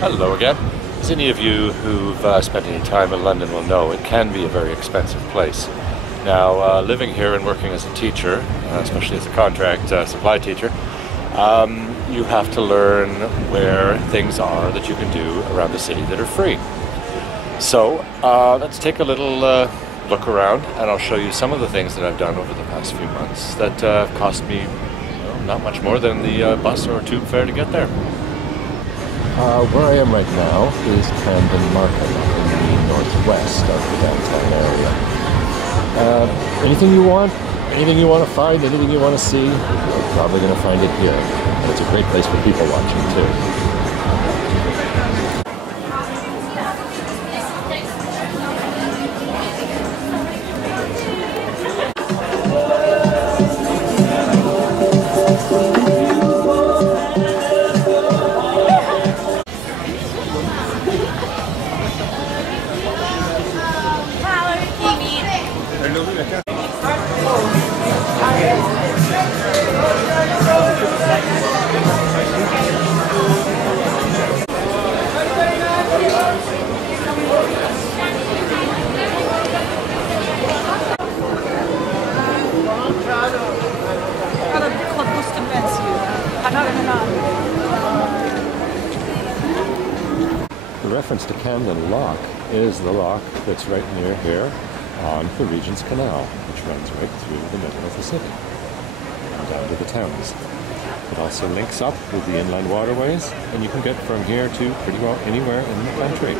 Hello again. As any of you who've spent any time in London will know, it can be a very expensive place. Now, living here and working as a teacher, especially as a contract supply teacher, you have to learn where things are that you can do around the city that are free. So, let's take a little look around, and I'll show you some of the things that I've done over the past few months that cost me not much more than the bus or tube fare to get there. Where I am right now is Camden Market in the northwest of the downtown area. Anything you want to find, anything you want to see, you're probably going to find it here. And it's a great place for people watching too. The reference to Camden Lock is the lock that's right near here on the Regent's Canal, which runs right through the middle of the city and down to the Thames. It also links up with the inland waterways, and you can get from here to pretty well anywhere in the country.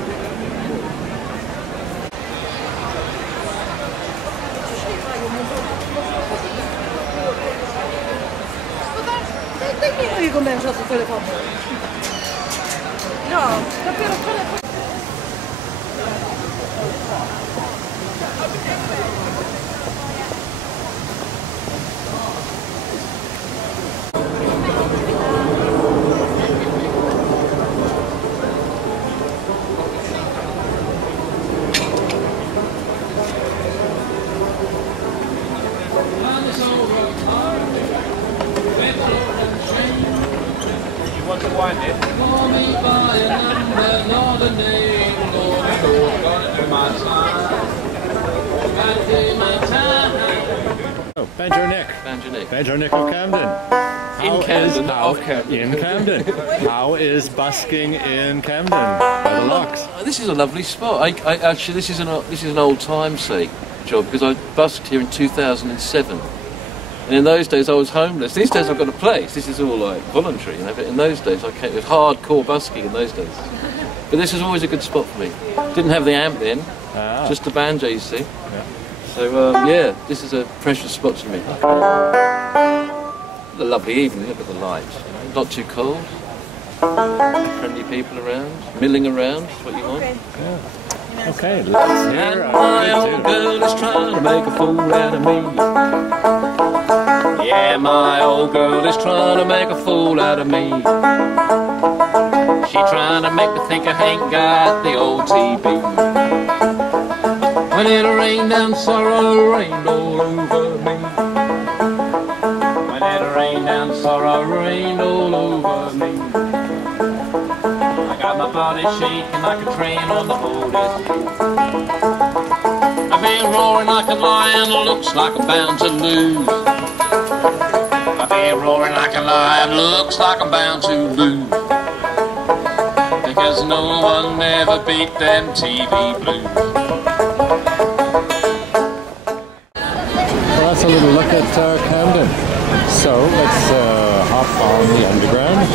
Oh, Banjo Nick. Banjo Nick. Banjo Nick of Camden. In Camden, not off Camden. In Camden. How is busking in Camden by the locks? This is a lovely spot. I actually, this is an old time job, because I busked here in 2007. And in those days I was homeless. These days I've got a place. This is all like voluntary, you know. But in those days it was hardcore busking in those days. But this was always a good spot for me. Didn't have the amp then, just the banjo, you see. Yeah. So yeah, this is a precious spot to me. A lovely evening. Look at the lights. Not too cold. Friendly people around, milling around. Is what you want. Yeah. Okay, let's hear. And my old girl is trying to make a fool out of me. Yeah, my old girl is trying to make a fool out of me. She trying to make me think I ain't got the old TB. When it rained down, sorrow rained all over me. When it rained down, sorrow rained all over me. I got my body shaking like a train on the oldest street. I've been roaring like a lion, looks like I'm bound to lose. I've been roaring like a lion, looks like I'm bound to lose. Because no one ever beat them TV blues. Well, that's a little look at Camden. So let's hop on the underground.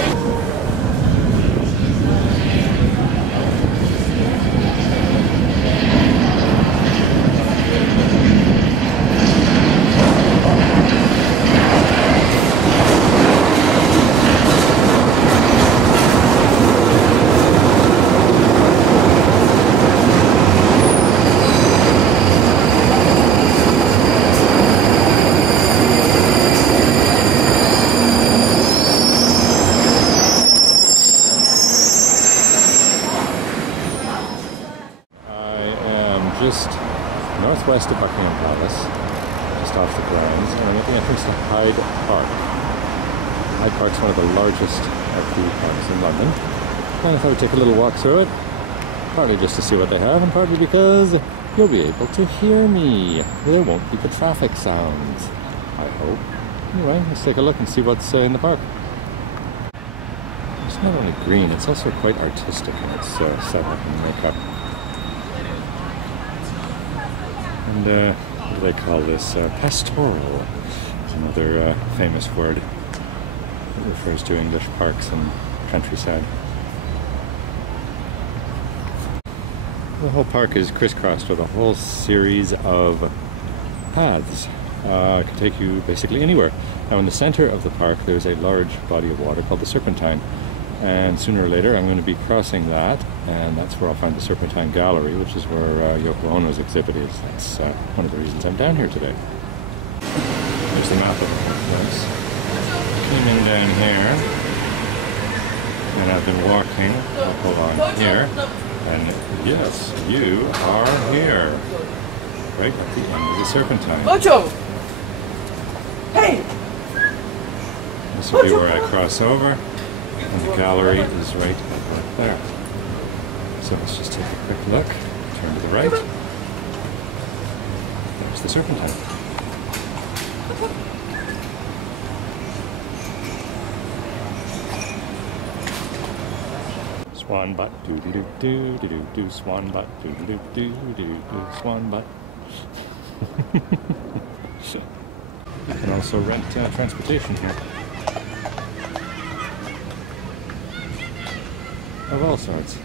Just northwest of Buckingham Palace, just off the grounds, and I'm at the entrance to Hyde Park. Hyde Park's one of the largest of the parks in London. And I thought I'd take a little walk through it, partly just to see what they have, and partly because you'll be able to hear me. There won't be the traffic sounds, I hope. Anyway, let's take a look and see what's in the park. It's not only green, it's also quite artistic in its setup and makeup. And what do they call this? Pastoral. It's another famous word that refers to English parks and countryside. The whole park is crisscrossed with a whole series of paths. It can take you basically anywhere. Now in the center of the park there's a large body of water called the Serpentine, and sooner or later I'm going to be crossing that, and that's where I'll find the Serpentine Gallery, which is where Yoko Ono's exhibit is. That's one of the reasons I'm down here today. There's the map of the place. Came in down here, and I've been walking up along here, and yes, you are here, right at the end of the Serpentine. Ocho! Hey! This will be where I cross over, and the gallery is right about there. So let's just take a quick look, turn to the right. There's the Serpentine. Swan butt, doo-doo-doo-doo-doo-doo, swan butt, doo-doo-doo-doo-doo-doo, swan butt. You can also rent transportation here. Of all sorts.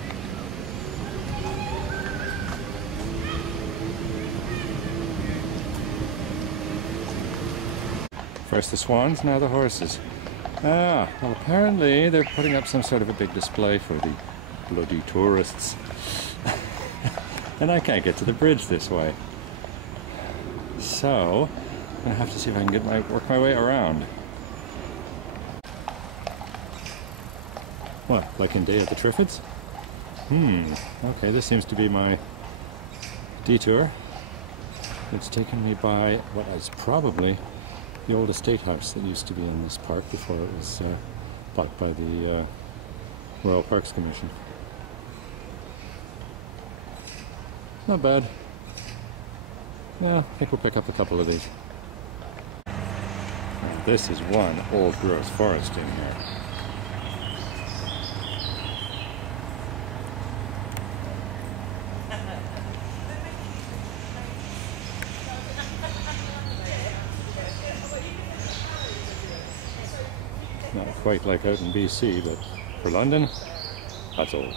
First the swans, now the horses. Ah, well apparently they're putting up some sort of a big display for the bloody tourists. And I can't get to the bridge this way. So, I'm going to have to see if I can work my way around. What, like in Day of the Triffids? Okay, this seems to be my detour. It's taken me by what is probably the old estate house that used to be in this park before it was bought by the Royal Parks Commission. Not bad. Yeah, I think we'll pick up a couple of these. Now, this is one old growth forest in here. Not quite like out in BC, but for London, that's old.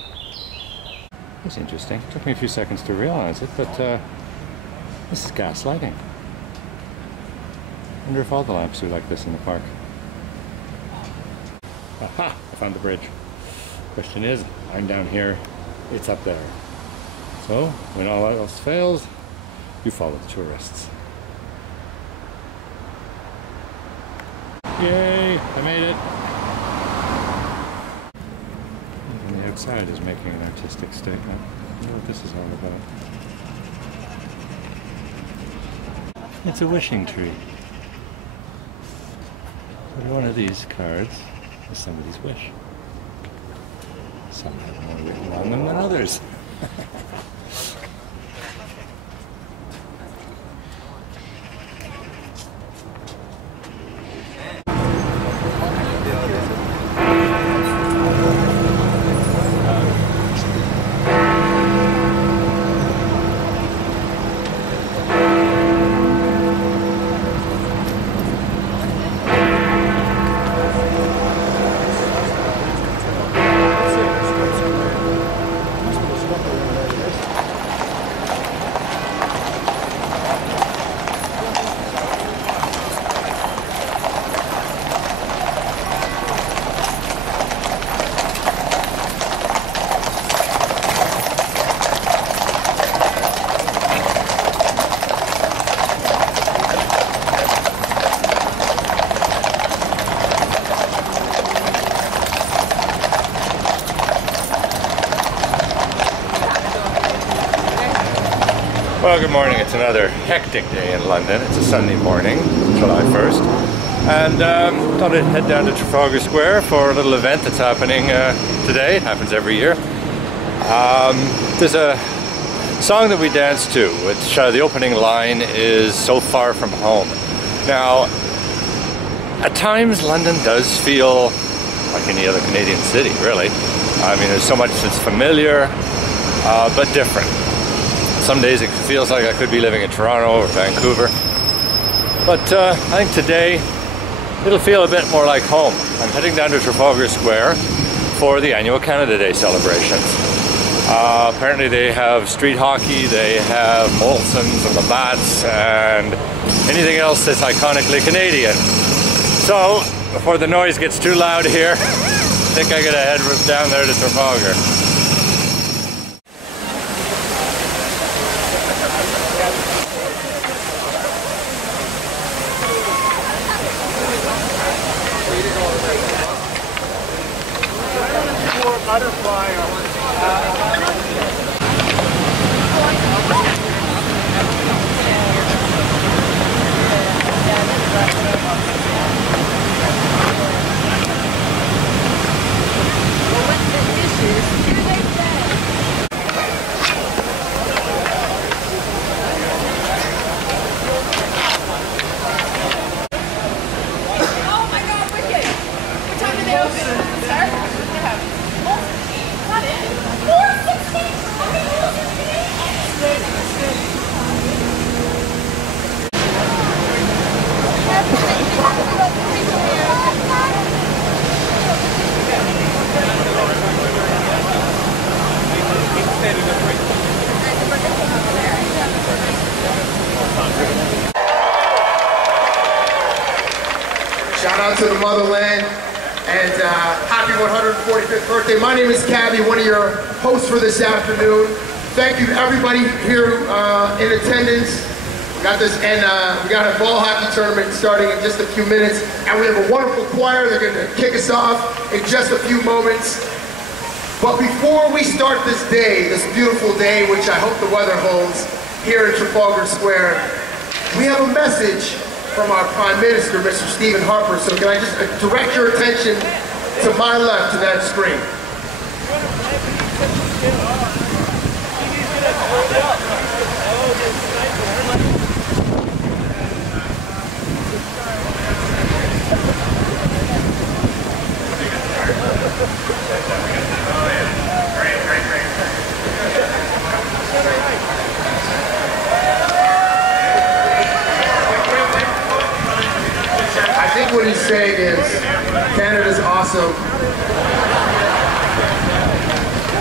That's interesting. It took me a few seconds to realize it, but this is gas lighting. I wonder if all the lamps are like this in the park. Aha! I found the bridge. Question is, I'm down here, it's up there. So, when all else fails, you follow the tourists. Yay! I made it! And the outside is making an artistic statement. I wonder what this is all about. It's a wishing tree. Every one of these cards is somebody's wish. Some have more written on them than others. Well, good morning. It's another hectic day in London. It's a Sunday morning, July 1st. And thought I'd head down to Trafalgar Square for a little event that's happening today. It happens every year. There's a song that we dance to, which the opening line is "So Far From Home." Now, at times London does feel like any other Canadian city, really. I mean, there's so much that's familiar, but different. Some days it feels like I could be living in Toronto or Vancouver. But I think today it'll feel a bit more like home. I'm heading down to Trafalgar Square for the annual Canada Day celebrations. Apparently they have street hockey, they have Molsons and the Bats and anything else that's iconically Canadian. So, before the noise gets too loud here, I think I gotta head down there to Trafalgar. Shout out to the motherland and happy 145th birthday. My name is Cabby, one of your hosts for this afternoon. Thank you to everybody here in attendance. We got this, and we got a ball hockey tournament starting in just a few minutes, and we have a wonderful choir. They're going to kick us off in just a few moments. But before we start this day, this beautiful day, which I hope the weather holds here in Trafalgar Square, we have a message from our Prime Minister, Mr. Stephen Harper. So can I just direct your attention to my left, to that screen. I think what he's saying is, Canada's awesome.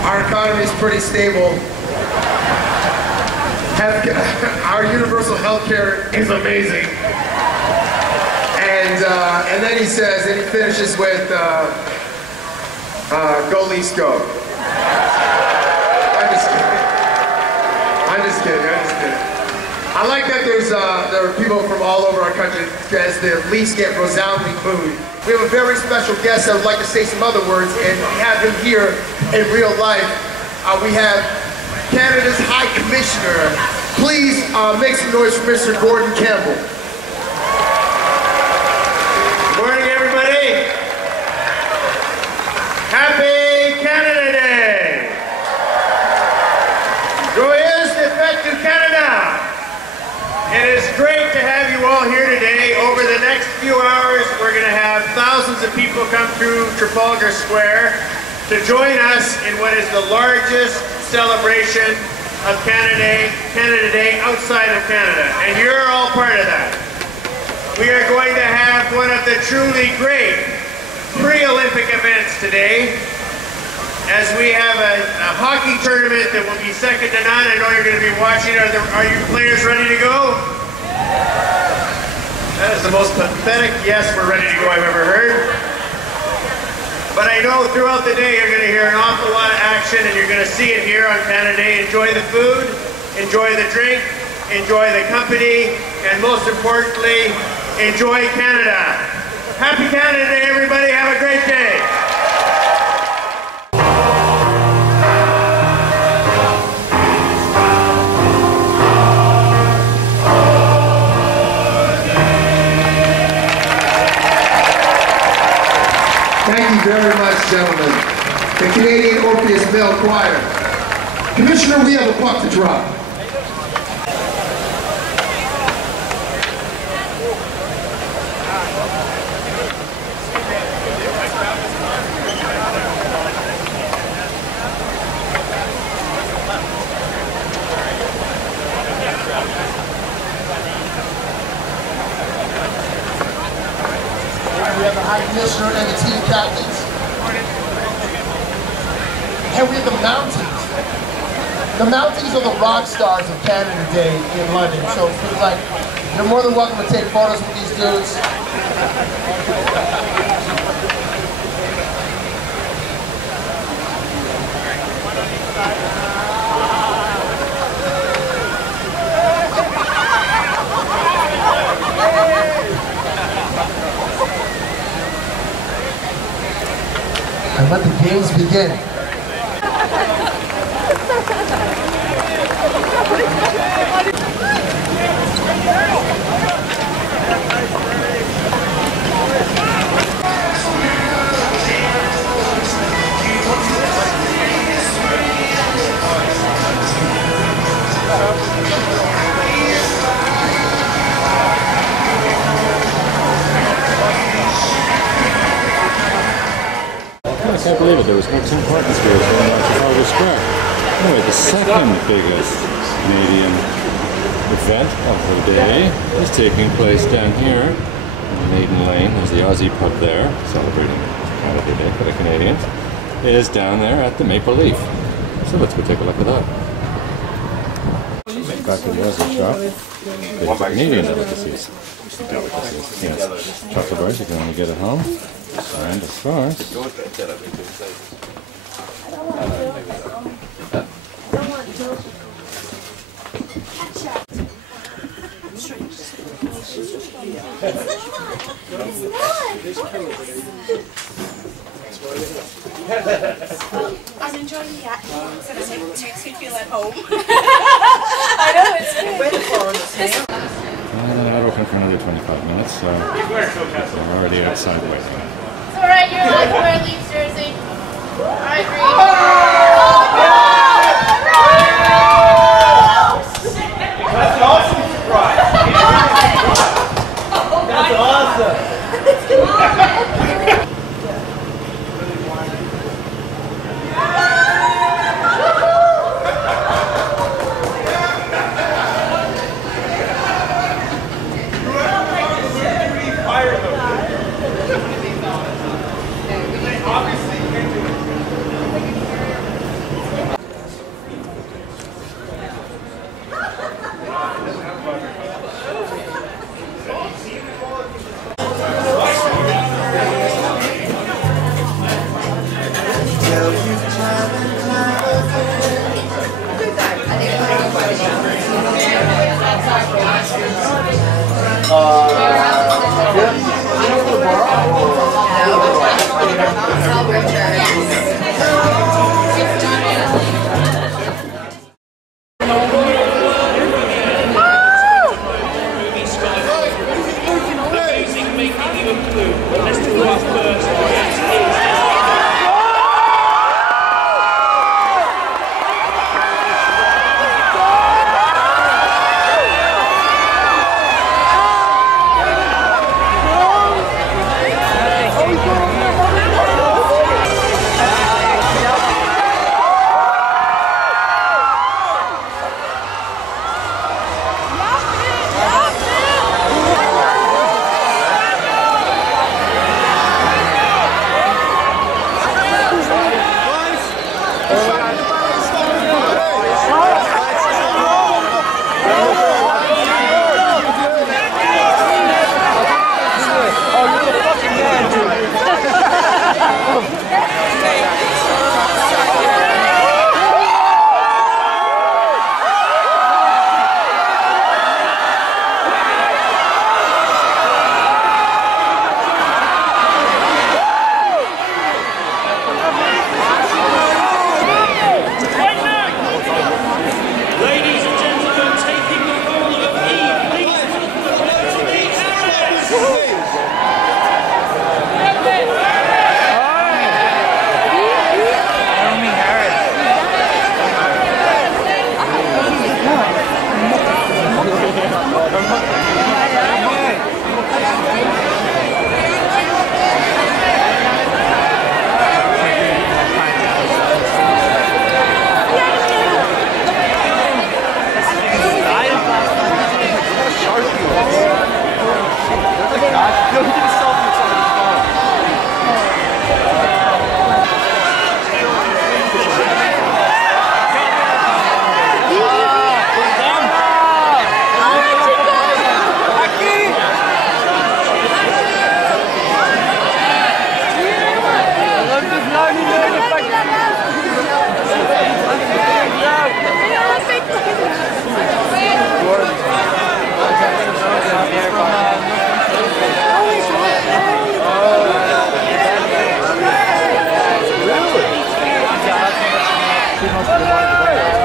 Our economy is pretty stable. Our universal health care is amazing. And then he says, and he finishes with, go Leafs go. I'm just kidding. I like that there are people from all over our country as the Leafs get resoundingly booed. We have a very special guest that would like to say some other words, and we have him here in real life. We have Canada's High Commissioner. Please make some noise for Mr. Gordon Campbell. Good morning, everybody. Happy Canada Day. Joyeux de fête du Canada. It is great to have you all here today. Over the next few hours, we're going to have thousands of people come through Trafalgar Square to join us in what is the largest celebration of Canada Day outside of Canada. And you're all part of that. We are going to have one of the truly great pre-Olympic events today, as we have a hockey tournament that will be second to none. I know you're going to be watching. Are you players ready to go? That is the most pathetic yes, we're ready to go I've ever heard. But I know throughout the day you're going to hear an awful lot of action, and you're going to see it here on Canada Day. Enjoy the food, enjoy the drink, enjoy the company, and most importantly, enjoy Canada. Happy Canada Day, everybody. Have a great day. very much, gentlemen. The Canadian Orpheus Male Choir. Commissioner, we have a buck to drop. We have the High Commissioner and the team captains. And we have the Mounties. The Mounties are the rock stars of Canada Day in London. So it feels like you're more than welcome to take photos with these dudes. And let the games begin. I can't believe it, there was 13 parking spaces in Trafalgar Square. Anyway, the second biggest Canadian event of the day is taking place down here in Maiden Lane. There's the Aussie pub there, celebrating Canada Day for the Canadians. It is down there at the Maple Leaf. So let's go take a look at that. Back to the Aussie shop. There's the Canadian delicacies. Yes, chocolate bars you can only get at home. And of course, I'm enjoying the act. So it makes me feel at home. I know, it's good. not open for another 25 minutes, so I'm already outside waiting. It's alright, you're allowed to wear a Leafs jersey. I agree. That's an awesome surprise. That's awesome.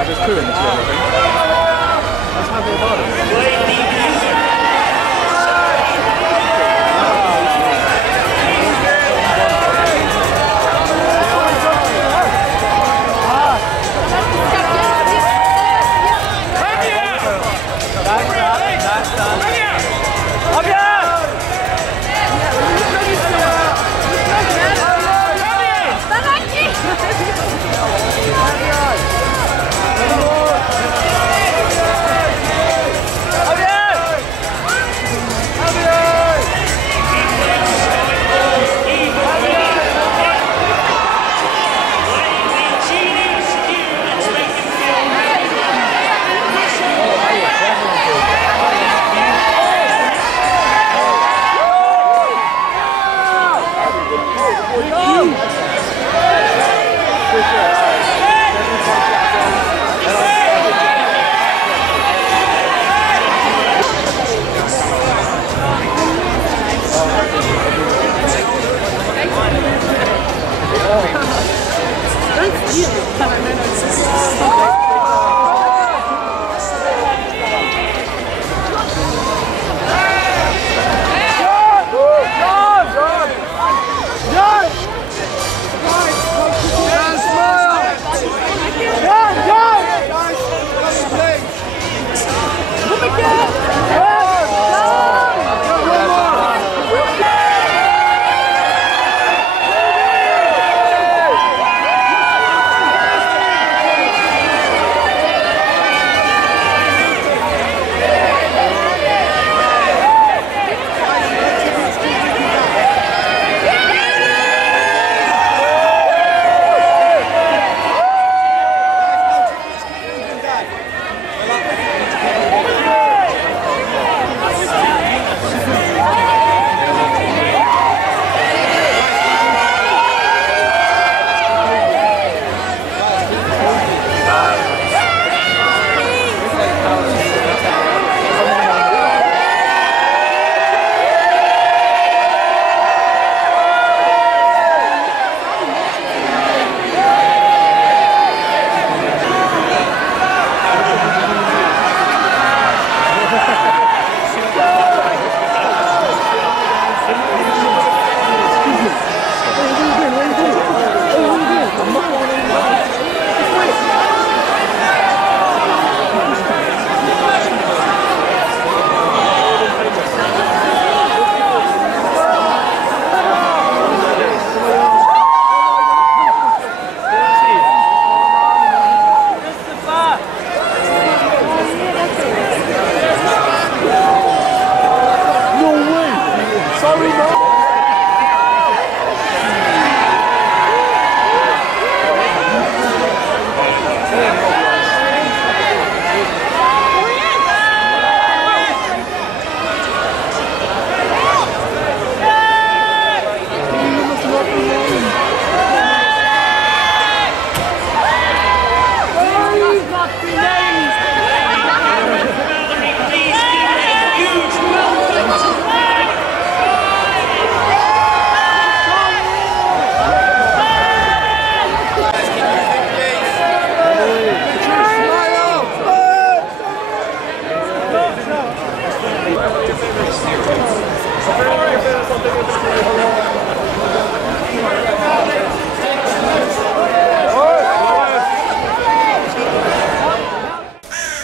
There's two in this one, I think. That's how they about it.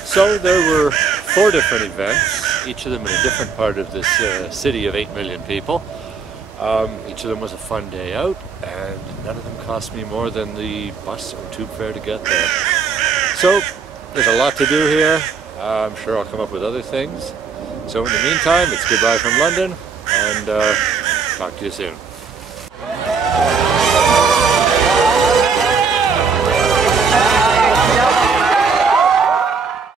So there were 4 different events, each of them in a different part of this city of 8 million people. Each of them was a fun day out, and none of them cost me more than the bus or tube fare to get there. So there's a lot to do here. I'm sure I'll come up with other things. So in the meantime, it's goodbye from London, and talk to you soon.